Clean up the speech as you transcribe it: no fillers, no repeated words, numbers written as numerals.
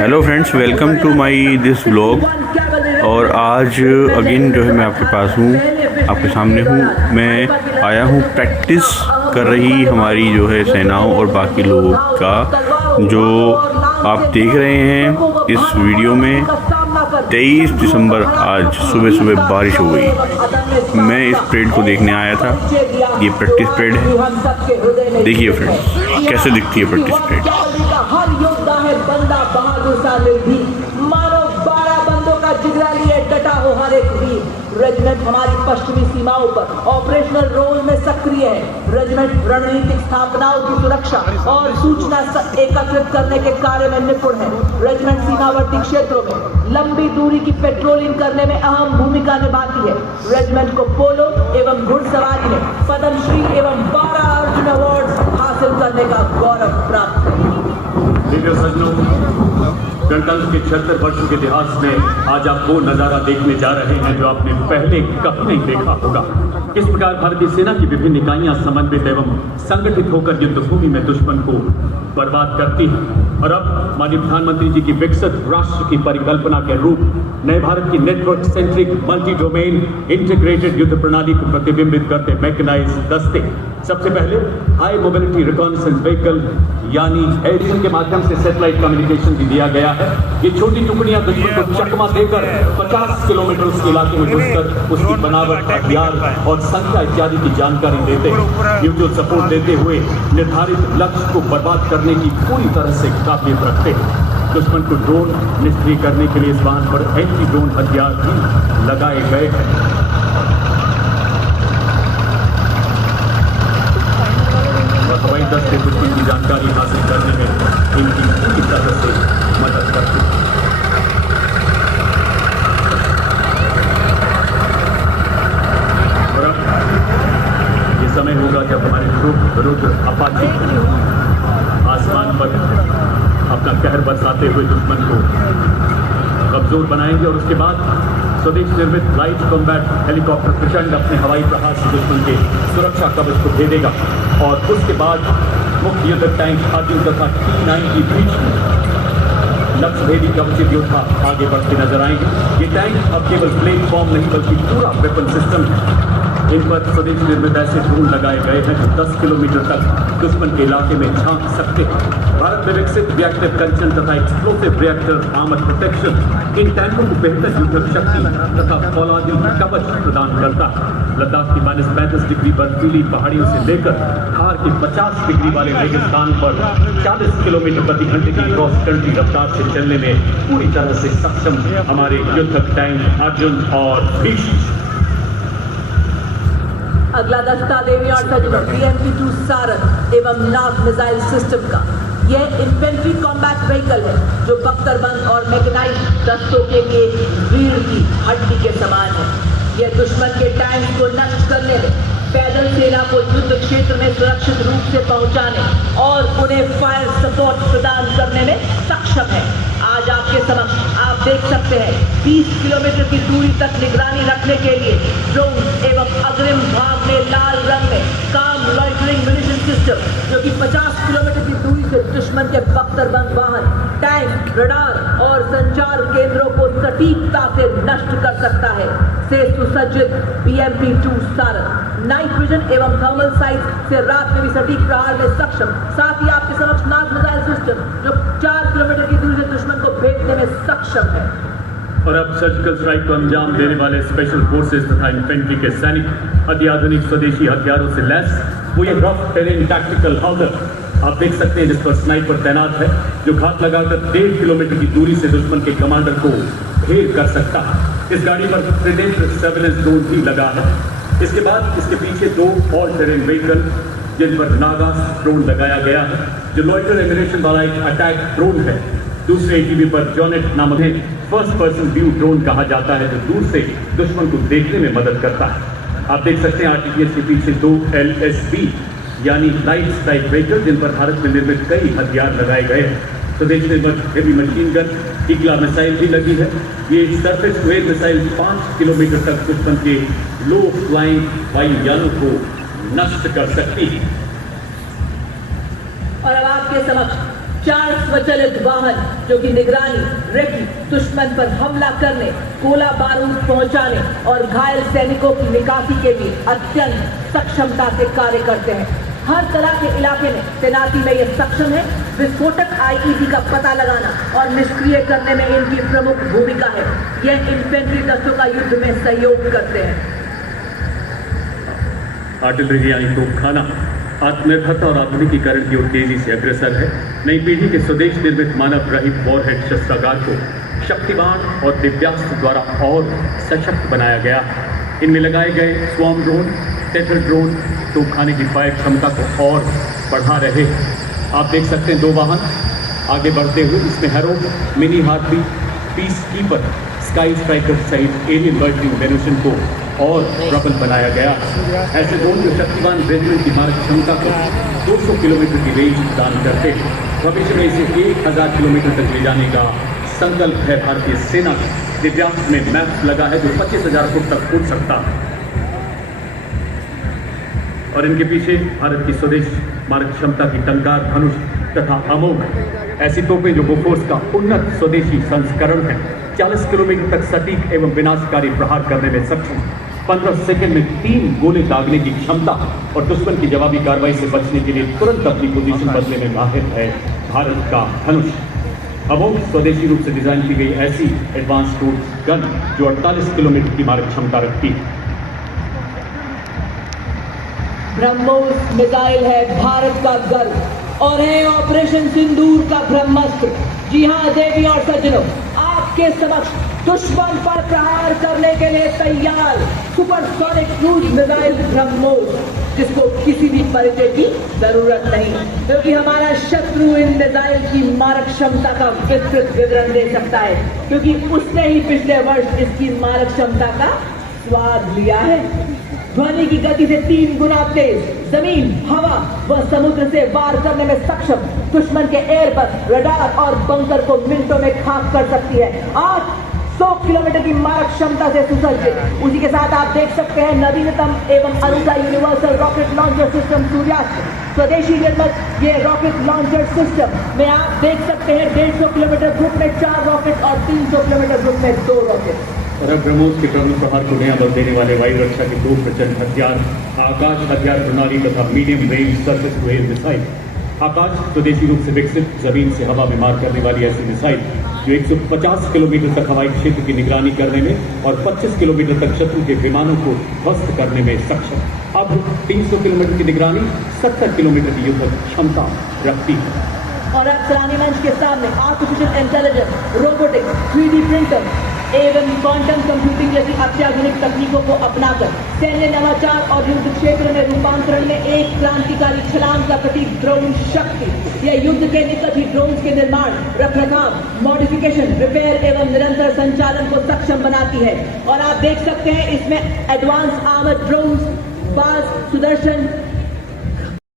Hello friends, welcome to my this vlog. और आज again जो है मैं आपके पास हूँ, आपके सामने हूँ। मैं आया हूँ प्रैक्टिस कर रही हमारी जो है सेनाओं और बाकी लोगों का, जो आप देख रहे हैं इस वीडियो में। 23 दिसंबर आज सुबह सुबह बारिश हो गई। मैं इस परेड को देखने आया था। ये प्रैक्टिस परेड है। देखिए फ्रेंड्स, कैसे दिखती है प्रैक्टिस परेड। हर योद्धा है बंदा बहादुर सा निर्भीक, मानो 12 बंदों का जिगरा लिए डटा हो हर एक वीर। रेजिमेंट हमारी पश्चिमी सीमाओं पर ऑपरेशनल रोल में सक्रिय है। रेजिमेंट रणनीतिक स्थापनाओं की सुरक्षा और सूचना एकत्रित करने के कार्य में निपुण है। रेजिमेंट सीमावर्ती क्षेत्रों में लंबी दूरी की पेट्रोलिंग करने में अहम भूमिका निभाती है। रेजिमेंट को पोलो एवं घुड़सवारी में पद्मश्री एवं 12 अर्जुन अवार्ड हासिल करने का गौरव प्राप्त है। सज्जनों, गणतंत्र के 76 वर्षों के इतिहास में आज आप वो नजारा देखने जा रहे हैं जो आपने पहले कभी नहीं देखा होगा। किस प्रकार भारतीय सेना की विभिन्न इकाइयां समन्वित एवं संगठित होकर युद्ध भूमि में दुश्मन को बर्बाद करती हैं। और अब माननीय प्रधानमंत्री जी की विकसित राष्ट्र की परिकल्पना के रूप नए भारत की network centric multi domain integrated युद्ध प्रणाली को प्रतिबिंबित करते मैकेनाइज्ड दस्ते, सबसे पहले हाई मोबिलिटी रिकॉन्नेसेंस व्हीकल यानी एरियन के माध्यम से सैटेलाइट कम्युनिकेशन भी दिया गया है। ये छोटी टुकड़ियां दुश्मन को चकमा देकर 50 किलोमीटर उसके इलाके में घुसकर उसकी बनावट, हथियार और संख्या इत्यादि की जानकारी देते हैं। म्यूचुअल सपोर्ट देते हुए निर्धारित लक्ष्य को बर्बाद करने की पूरी तरह से काबिलियत रखते हैं। दुश्मन को ड्रोन निष्क्रिय करने के लिए इस वाहन पर एंटी ड्रोन हथियार भी लगाए गए हैं। हवाई दस्ते दुश्मन की जानकारी हासिल करने में इनकी पूरी तरह से मदद करते हैं। और अब ये समय होगा जब हमारे रुद्र अपाचे आसमान पर अपना कहर बरसाते हुए दुश्मन को कमजोर बनाएंगे। और उसके बाद स्वदेश निर्मित लाइट कॉम्बैट हेलीकॉप्टर प्रचंड अपने हवाई प्रहार से दुश्मन के सुरक्षा कवच को भेदेगा। और उसके बाद मुख्य युद्ध टैंक अर्जुन तथा T9 की बीच में लक्ष्य भेदी कवचित योद्धा आगे बढ़ते नजर आएंगे। ये टैंक अब केवल प्लेटफॉर्म नहीं बल्कि पूरा वेपन सिस्टम है। इन पर स्वदेश निर्मित ऐसे ड्रोन लगाए गए हैं जो 10 किलोमीटर तक दुश्मन के इलाके में झांक सकते हैं। भारत में विकसित रिएक्टिव कंचन तथा explosive reactor armour protection in टैंकों को बेहतर युद्धक शक्ति तथा फौलादी कवच प्रदान करता है। लद्दाख की -35 डिग्री बर्फीली पहाड़ियों से लेकर थार की 50 डिग्री वाले रेगिस्तान पर 40 किलोमीटर प्रति घंटे की क्रॉस कंट्री रफ्तार से चलने में पूरी तरह से सक्षम हमारे युद्धक टैंक अर्जुन और भीष्म। अगला दस्ता देवी और BMP-2 सारंग एवं नाग मिसाइल सिस्टम का यह इन्फेंट्री कॉम्बैट व्हीकल है जो बख्तरबंद और मैकेनाइज्ड दस्तों के लिए रीढ़ की हड्डी के समान है। यह दुश्मन के टैंक को नष्ट करने में, पैदल सेना को युद्ध क्षेत्र में सुरक्षित रूप से पहुंचाने और उन्हें फायर सपोर्ट प्रदान करने में सक्षम है। आज आपके समक्ष आप देख सकते हैं 20 किलोमीटर की दूरी तक निगरानी रखने के लिए ड्रोन एवं अग्रिम भाग में लाल रंग में काम लॉइटरिंग म्यूनिशन सिस्टम, जो कि 50 किलोमीटर की दूरी से दुश्मन के बख्तरबंद वाहन, टैंक, रडार और संचार केंद्रों को सटीकता से नष्ट कर सकता है, से सुसज्जित BMP-2 सारंग नाइट विजन एवं थर्मल साइट से रात में भी सटीक प्रहार में सक्षम। साथ ही आपके समक्ष नाग मिसाइल सिस्टम जो 4 किलोमीटर की दूरी से दुश्मन को भेदने में सक्षम है। और अब सर्जिकल स्ट्राइक को अंजाम देने वाले स्पेशल फोर्सेस तथा इन्फेंट्री के सैनिक अत्याधुनिक स्वदेशी हथियारों से लैस वो ये रफ टेरेन टैक्टिकल हाउडर आप देख सकते हैं, जिस पर स्नाइपर तैनात है, जो घात लगाकर 1.5 किलोमीटर की दूरी से दुश्मन के कमांडर को ढेर कर सकता है। इस गाड़ी पर प्रेडेटर सर्विलेंस ड्रोन भी लगा है। इसके बाद इसके पीछे 2 ऑल टेरेन व्हीकल जिन पर नागास ड्रोन लगाया गया है, जो लॉइटर एमिनेशन वाला एक अटैक ड्रोन है। दूसरे ATV पर जॉनेट नामक फर्स्ट पर्सन व्यू ड्रोन कहा जाता है, जो दूर से दुश्मन को देखने में मदद करता है। आप देख सकते हैं RTPS के पीछे 2 LSB यानी लाइट स्ट्राइक व्हीकल, जिन पर भारत में निर्मित कई हथियार लगाए गए हैं। स्वदेश निर्मित heavy machine gun Igla missile भी लगी है। ये surface to air missile 5 kilometre तक दुश्मन के लो फ्लाइंग वायुयानों को नष्ट कर सकती है। और अब आपके समक्ष 4 स्वचालित वाहन जो कि निगरानी, रेकी, दुश्मन पर हमला करने, गोला बारूद पहुंचाने और घायल सैनिकों की निकासी के लिए अत्यंत सक्षमता से कार्य करते हैं। हर तरह के इलाके में तैनाती में ये सक्षम है। विस्फोटक आईईडी का पता लगाना और निष्क्रिय करने में इनकी प्रमुख भूमिका है। यह इन्फेंट्री दस्तों का युद्ध में सहयोग करते हैं। आर्टिलरी यानी तोपखाना आत्मनिर्भरता और आधुनिकीकरण की ओर तेजी से अग्रसर है। नई पीढ़ी के स्वदेश निर्मित मानव रहित वॉरहेड शस्त्रागार को शक्तिमान और दिव्यास्त्र द्वारा और सशक्त बनाया गया। इनमें लगाए गए स्वॉर्म ड्रोन, स्टेथर ड्रोन तोपखाने की फायर क्षमता को और बढ़ा रहे। आप देख सकते हैं 2 वाहन आगे बढ़ते हुए। इसमें harrow, mini harpy, piece keeper, sky striker सहित एरियल लॉइटरिंग वेरिएशन को और प्रबल बनाया गया। ऐसे ड्रोन जो शक्तिमान रेजिमेंट की मारक क्षमता को 200 किलोमीटर की रेंज प्रदान करते हैं। भविष्य में इसे 1000 किलोमीटर तक ले जाने का संकल्प है भारतीय सेना का। दिव्यांश में मैप्स लगा है जो 25,000 फुट तक कूद सकता है। और इनके पीछे भारत की स्वदेश मारक क्षमता की टंकार, धनुष तथा अमोघ ऐसी तोपें जो बोफोर्स का उन्नत स्वदेशी संस्करण है। 40 किलोमीटर तक सटीक एवं विनाशकारी प्रहार करने में सक्षम, 15 सेकंड में 3 गोले दागने की क्षमता और दुश्मन की जवाबी कार्रवाई से बचने के लिए तुरंत अपनी पोजीशन बदलने में माहिर है भारत का धनुष। अमोघ स्वदेशी रूप से डिजाइन की गई ऐसी एडवांस क्रूज गन जो 48 किलोमीटर की मारक क्षमता रखती है। ब्रह्मोस मिसाइल है भारत का गर्व और है ऑपरेशन सिंदूर का ब्रह्मास्त्र। जी हां देवी और सज्जनों, आपके समक्ष दुश्मन पर प्रहार करने के लिए तैयार सुपरसोनिक क्रूज मिसाइल ब्रह्मोस, जिसको किसी भी परिचय की जरूरत नहीं, क्योंकि हमारा शत्रु इन मिसाइल की मारक क्षमता का विस्तृत विवरण दे सकता है, क्योंकि उसने ही पिछले वर्ष इसकी मारक क्षमता का स्वाद लिया है। ध्वनि की गति से 3 गुना तेज, जमीन, हवा व समुद्र से वार करने में सक्षम दुश्मन के एयरबस, रडार और बंकर को मिनटों में खाक कर सकती है। आज 100 किलोमीटर की मारक क्षमता से सुसज्जित। उसी के साथ आप देख सकते हैं नवीनतम एवं अरुणा universal rocket launcher system Suryastra, स्वदेशी निर्मित ये रॉकेट लॉन्चर सिस्टम में आप देख सकते हैं 150 किलोमीटर ग्रुप में 4 रॉकेट और 300 किलोमीटर ग्रुप में 2 रॉकेट। और अब ब्रह्मोस के प्रमुख प्रहार को नया बल देने वाले वायु रक्षा के 2 प्रचंड हथियार, आकाश हथियार प्रणाली तथा medium range surface to air missile. Akash स्वदेशी रूप से विकसित जमीन से हवा में मार करने वाली ऐसी मिसाइल जो 150 किलोमीटर तक हवाई क्षेत्र की निगरानी करने में और 25 किलोमीटर तक शत्रु के विमानों को ध्वस्त करने में सक्षम। अब 300 किलोमीटर की निगरानी, 70 किलोमीटर की युद्ध क्षमता रखती है। और अब सलामी मंच के सामने artificial intelligence, robotics, 3D printer एवं क्वांटम कंप्यूटिंग जैसी अत्याधुनिक तकनीकों को अपनाकर सैन्य नवाचार और युद्ध क्षेत्र में रूपांतरण में एक क्रांतिकारी छलांग का प्रतीक ड्रोन शक्ति। यह युद्ध के निकट ही ड्रोन के निर्माण, रखरखाव, मॉडिफिकेशन, रिपेयर एवं निरंतर संचालन को सक्षम बनाती है। और आप देख सकते हैं इसमें एडवांस आर्मर्ड ड्रोन, बाज, सुदर्शन,